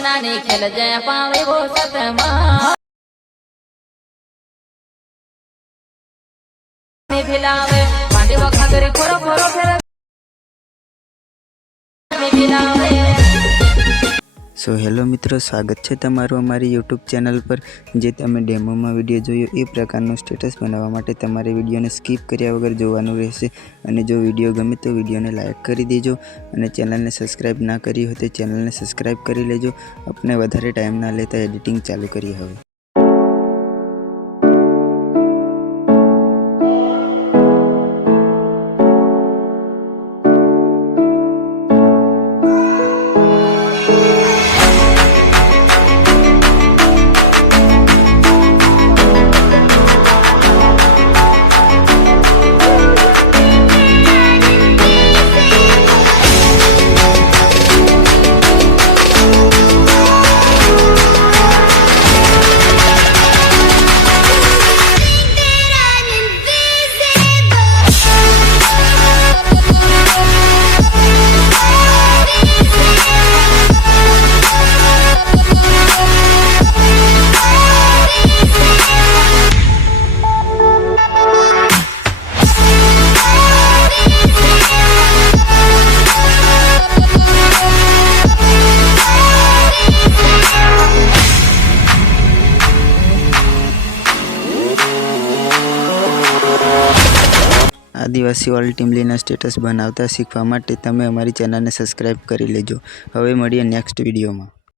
नानी खेल जय पावे वो सतमा भिलावे पांडे वो खागरे खोरो खोरो फेर भिलावे। सो हेलो मित्रों, स्वागत है तमारू अमारी यूट्यूब चैनल पर। जे तमे डेमो में विडियो जोयो ए प्रकारनो स्टेटस बनावा माटे तमारे विडियो ने स्कीप कर्या वगर जोवानुं रहेशे। अने जो विडियो गमे तो विडियो ने लाइक करी देजो अने चैनल ने सब्सक्राइब ना करी हो तो चैनल ने सब्सक्राइब करी लेजो। अपने वधारे टाइम ना लेता एडिटिंग चालू करिए हवे। आदिवासी ऑल टीमलीना स्टेटस बनावता शीखवा माटे तमे अमारी चेनल ने सब्सक्राइब करी लेजो। हवे मळीए नेक्स्ट विडियो में।